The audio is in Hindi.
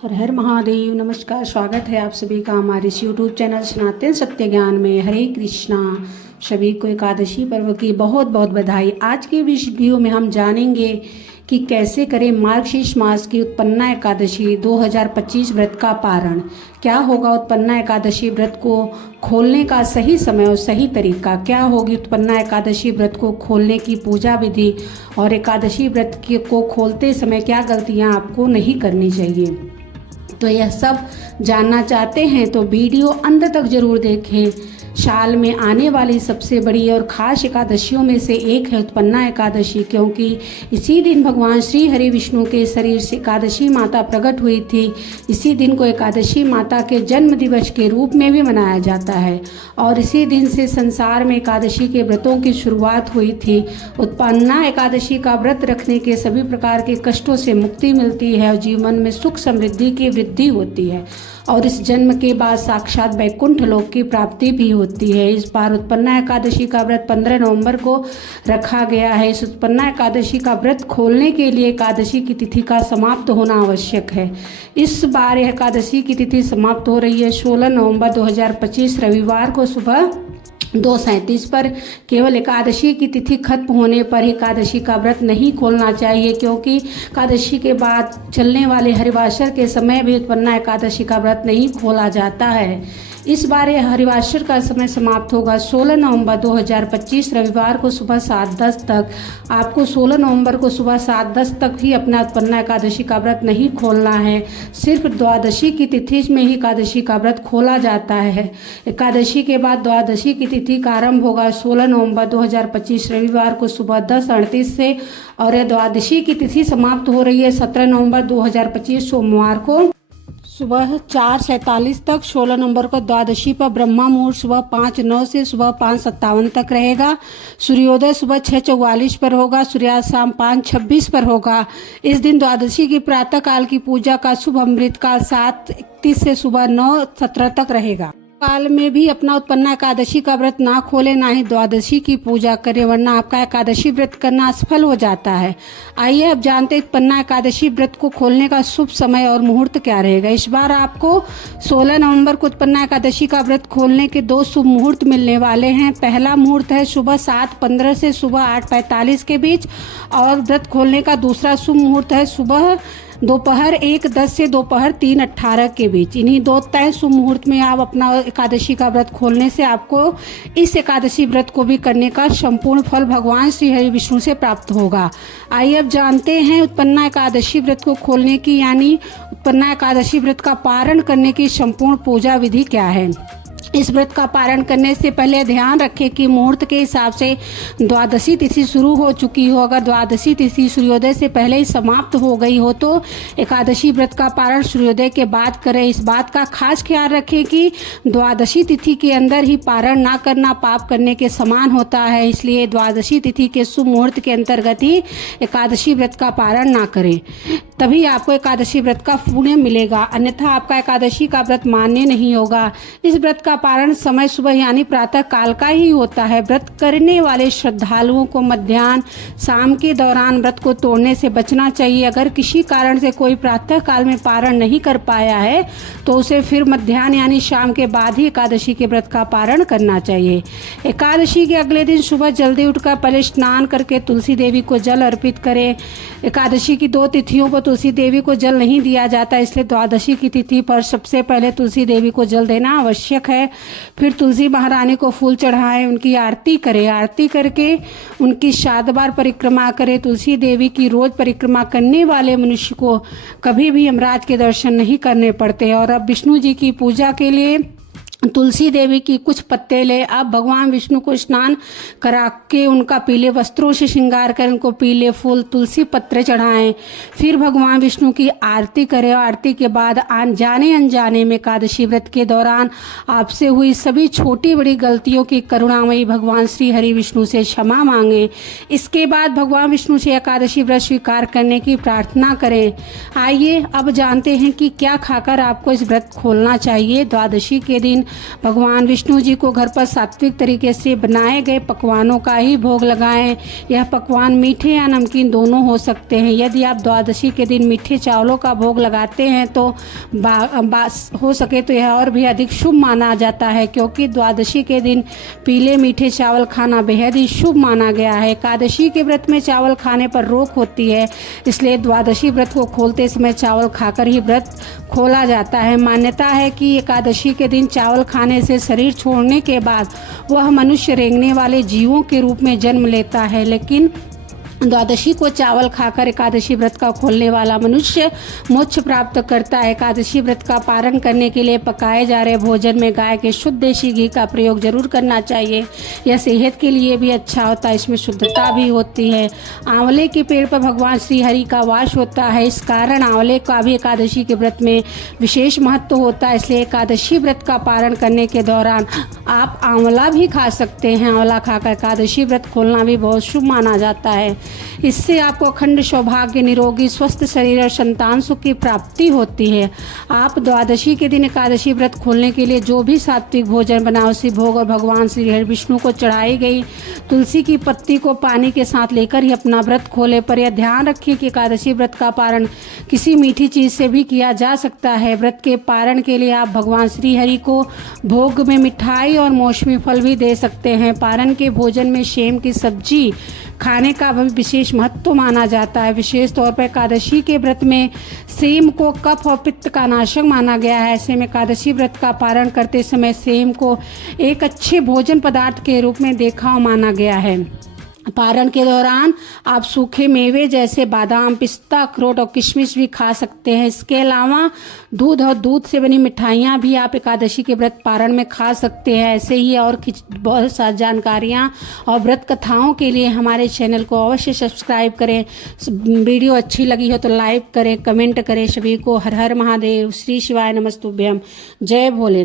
हर हर महादेव। नमस्कार, स्वागत है आप सभी का हमारे इस यूट्यूब चैनल सनातन सत्य ज्ञान में। हरे कृष्णा। सभी को एकादशी पर्व की बहुत बहुत बधाई। आज के इस वीडियो में हम जानेंगे कि कैसे करें मार्गशीर्ष मास की उत्पन्ना एकादशी 2025 व्रत का पारण। क्या होगा उत्पन्ना एकादशी व्रत को खोलने का सही समय और सही तरीका, क्या होगी उत्पन्ना एकादशी व्रत को खोलने की पूजा विधि, और एकादशी व्रत को खोलते समय क्या गलतियां आपको नहीं करनी चाहिए। तो यह सब जानना चाहते हैं तो वीडियो अंत तक जरूर देखें। साल में आने वाली सबसे बड़ी और खास एकादशियों में से एक है उत्पन्ना एकादशी, क्योंकि इसी दिन भगवान श्री हरि विष्णु के शरीर से एकादशी माता प्रकट हुई थी। इसी दिन को एकादशी माता के जन्म दिवस के रूप में भी मनाया जाता है और इसी दिन से संसार में एकादशी के व्रतों की शुरुआत हुई थी। उत्पन्ना एकादशी का व्रत रखने के सभी प्रकार के कष्टों से मुक्ति मिलती है और जीवन में सुख समृद्धि की वृद्धि होती है और इस जन्म के बाद साक्षात वैकुंठ लोक की प्राप्ति भी होती है। इस बार उत्पन्ना एकादशी का व्रत 15 नवंबर को रखा गया है। इस उत्पन्ना एकादशी का व्रत खोलने के लिए एकादशी की तिथि का समाप्त होना आवश्यक है। इस बार एकादशी की तिथि समाप्त हो रही है 16 नवंबर 2025 रविवार को सुबह 2:37 पर। केवल एकादशी की तिथि खत्म होने पर एकादशी का व्रत नहीं खोलना चाहिए, क्योंकि एकादशी के बाद चलने वाले हरिवासर के समय भी उत्पन्ना एकादशी का व्रत नहीं खोला जाता है। इस बार यह हरिवासर का समय समाप्त होगा 16 नवंबर 2025 रविवार को सुबह 7:10 तक। आपको 16 नवंबर को सुबह 7:10 तक ही अपना उत्पन्ना एकादशी का व्रत नहीं खोलना है। सिर्फ द्वादशी की तिथि में ही एकादशी का व्रत खोला जाता है। एकादशी के बाद द्वादशी की तिथि का आरंभ होगा 16 नवंबर 2025 रविवार को सुबह 10:38 से और यह द्वादशी की तिथि समाप्त हो रही है 17 नवंबर 2025 सोमवार को सुबह 4:47 तक। 16 नवंबर को द्वादशी पर ब्रह्मा मुहूर्त सुबह 5:09 से सुबह 5:57 तक रहेगा। सूर्योदय सुबह 6:44 पर होगा। सूर्यास्त शाम 5:26 पर होगा। इस दिन द्वादशी की प्रातः काल की पूजा का शुभ अमृत काल 7:31 से सुबह 9:17 तक रहेगा। काल में भी अपना उत्पन्ना एकादशी का व्रत ना खोले, ना ही द्वादशी की पूजा करें, वरना आपका एकादशी व्रत करना असफल हो जाता है। आइए अब जानते हैं उत्पन्ना एकादशी व्रत को खोलने का शुभ समय और मुहूर्त क्या रहेगा। इस बार आपको 16 नवंबर को उत्पन्ना एकादशी का व्रत खोलने के 2 शुभ मुहूर्त मिलने वाले हैं। पहला मुहूर्त है सुबह 7:15 से सुबह 8:45 के बीच और व्रत खोलने का दूसरा शुभ मुहूर्त है सुबह दोपहर 1:10 से दोपहर 3:18 के बीच। इन्हीं 2 तय शुभ मुहूर्त में आप अपना एकादशी का व्रत खोलने से आपको इस एकादशी व्रत को भी करने का संपूर्ण फल भगवान श्री हरि विष्णु से प्राप्त होगा। आइए अब जानते हैं उत्पन्ना एकादशी व्रत को खोलने की यानी उत्पन्ना एकादशी व्रत का पारण करने की संपूर्ण पूजा विधि क्या है। इस व्रत का पारण करने से पहले ध्यान रखें कि मुहूर्त के हिसाब से द्वादशी तिथि शुरू हो चुकी हो। अगर द्वादशी तिथि सूर्योदय से पहले ही समाप्त हो गई हो तो एकादशी व्रत का पारण सूर्योदय के बाद करें। इस बात का खास ख्याल रखें कि द्वादशी तिथि के अंदर ही पारण ना करना पाप करने के समान होता है, इसलिए द्वादशी तिथि के शुभ मुहूर्त के अंतर्गत ही एकादशी व्रत का पारण ना करें, तभी आपको एकादशी व्रत का पुण्य मिलेगा, अन्यथा आपका एकादशी का व्रत मान्य नहीं होगा। इस व्रत का पारण समय सुबह यानी प्रातः काल का ही होता है। व्रत करने वाले श्रद्धालुओं को मध्याह्न शाम के दौरान व्रत को तोड़ने से बचना चाहिए। अगर किसी कारण से कोई प्रातः काल में पारण नहीं कर पाया है तो उसे फिर मध्याह्न यानी शाम के बाद ही एकादशी के व्रत का पारण करना चाहिए। एकादशी के अगले दिन सुबह जल्दी उठकर पहले स्नान करके तुलसी देवी को जल अर्पित करें। एकादशी की 2 तिथियों पर तुलसी देवी को जल नहीं दिया जाता, इसलिए द्वादशी की तिथि पर सबसे पहले तुलसी देवी को जल देना आवश्यक है। फिर तुलसी महारानी को फूल चढ़ाएं, उनकी आरती करें। आरती करके उनकी 7 बार परिक्रमा करें। तुलसी देवी की रोज परिक्रमा करने वाले मनुष्य को कभी भी यमराज के दर्शन नहीं करने पड़ते। और अब विष्णु जी की पूजा के लिए तुलसी देवी की कुछ पत्ते ले। अब भगवान विष्णु को स्नान करा के उनका पीले वस्त्रों से श्रृंगार कर उनको पीले फूल तुलसी पत्र चढ़ाएं। फिर भगवान विष्णु की आरती करें। आरती के बाद जाने अनजाने में एकादशी व्रत के दौरान आपसे हुई सभी छोटी बड़ी गलतियों की करुणामयी भगवान श्री हरि विष्णु से क्षमा मांगें। इसके बाद भगवान विष्णु से एकादशी व्रत स्वीकार करने की प्रार्थना करें। आइए अब जानते हैं कि क्या खाकर आपको इस व्रत खोलना चाहिए। द्वादशी के दिन भगवान विष्णु जी को घर पर सात्विक तरीके से बनाए गए पकवानों का ही भोग लगाएं। यह पकवान मीठे या नमकीन दोनों हो सकते हैं। यदि आप द्वादशी के दिन मीठे चावलों का भोग लगाते हैं तो हो सके तो यह और भी अधिक शुभ माना जाता है, क्योंकि द्वादशी के दिन पीले मीठे चावल खाना बेहद ही शुभ माना गया है। एकादशी के व्रत में चावल खाने पर रोक होती है, इसलिए द्वादशी व्रत को खोलते समय चावल खाकर ही व्रत खोला जाता है। मान्यता है कि एकादशी के दिन चावल खाने से शरीर छोड़ने के बाद वह मनुष्य रेंगने वाले जीवों के रूप में जन्म लेता है, लेकिन द्वादशी को चावल खाकर एकादशी व्रत का खोलने वाला मनुष्य मोक्ष प्राप्त करता है। एकादशी व्रत का पारण करने के लिए पकाए जा रहे भोजन में गाय के शुद्ध देशी घी का प्रयोग जरूर करना चाहिए। यह सेहत के लिए भी अच्छा होता है, इसमें शुद्धता भी होती है। आंवले के पेड़ पर भगवान श्री हरि का वास होता है, इस कारण आंवले का भी एकादशी के व्रत में विशेष महत्व होता है। इसलिए एकादशी व्रत का पारण करने के दौरान आप आंवला भी खा सकते हैं। आंवला खाकर एकादशी व्रत खोलना भी बहुत शुभ माना जाता है। इससे आपको अखंड सौभाग्य, निरोगी स्वस्थ शरीर और संतान सुख की प्राप्ति होती है। आप द्वादशी के दिन एकादशी व्रत खोलने के लिए जो भी सात्विक भोजन बनाओ, उसी भोग और भगवान श्री हरि विष्णु को चढ़ाई गई तुलसी की पत्ती को पानी के साथ लेकर ही अपना व्रत खोले। पर यह ध्यान रखिए कि एकादशी व्रत का पारण किसी मीठी चीज से भी किया जा सकता है। व्रत के पारण के लिए आप भगवान श्री हरि को भोग में मिठाई और मौसमी फल भी दे सकते हैं। पारण के भोजन में सेम की सब्जी खाने का भी विशेष महत्व माना जाता है। विशेष तौर पर एकादशी के व्रत में सेम को कफ और पित्त का नाशक माना गया है। ऐसे में एकादशी व्रत का पारण करते समय सेम को एक अच्छे भोजन पदार्थ के रूप में देखा और माना गया है। पारण के दौरान आप सूखे मेवे जैसे बादाम, पिस्ता, अखरोट और किशमिश भी खा सकते हैं। इसके अलावा दूध और दूध से बनी मिठाइयाँ भी आप एकादशी के व्रत पारण में खा सकते हैं। ऐसे ही और बहुत सारी जानकारियाँ और व्रत कथाओं के लिए हमारे चैनल को अवश्य सब्सक्राइब करें। वीडियो अच्छी लगी हो तो लाइक करें, कमेंट करें। सभी को हर हर महादेव, श्री शिवाय नमस्तुभ्यम, जय भोले।